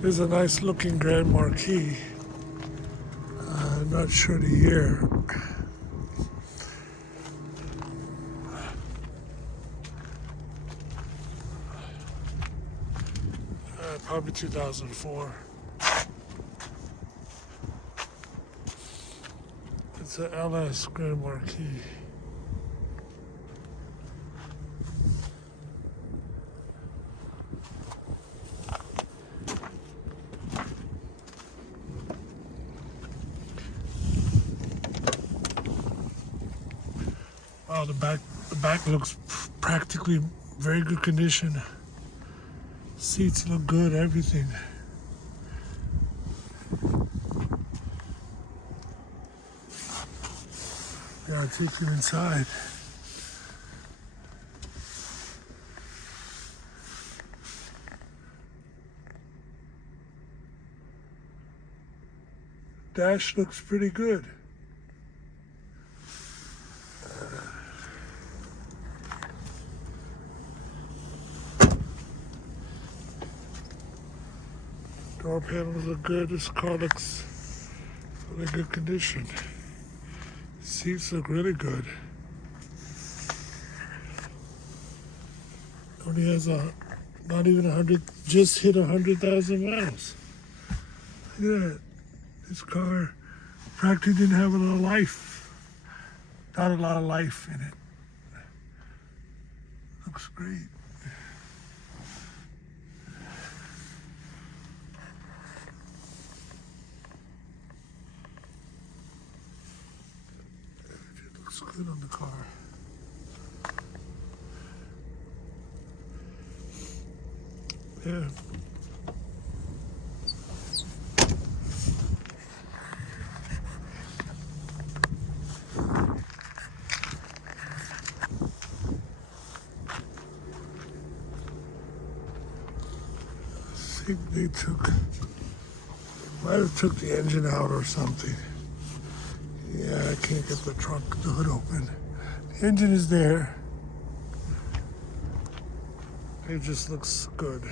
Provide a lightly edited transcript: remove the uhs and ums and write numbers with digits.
There's a nice looking Grand Marquis. I'm not sure the year. Probably 2004. It's an LS Grand Marquis. Wow, the back looks practically very good condition. Seats look good, everything. Yeah, I'll take you inside. Dash looks pretty good. Door panels look good. This car looks really good condition. Seats look really good. Only has not even 100, just hit 100,000 miles. Look at that. This car practically didn't have a lot of life. Not a lot of life in it. Looks great. Looks good on the car. Yeah. I think they might have took the engine out or something. Yeah, I can't get the hood open. The engine is there. It just looks good.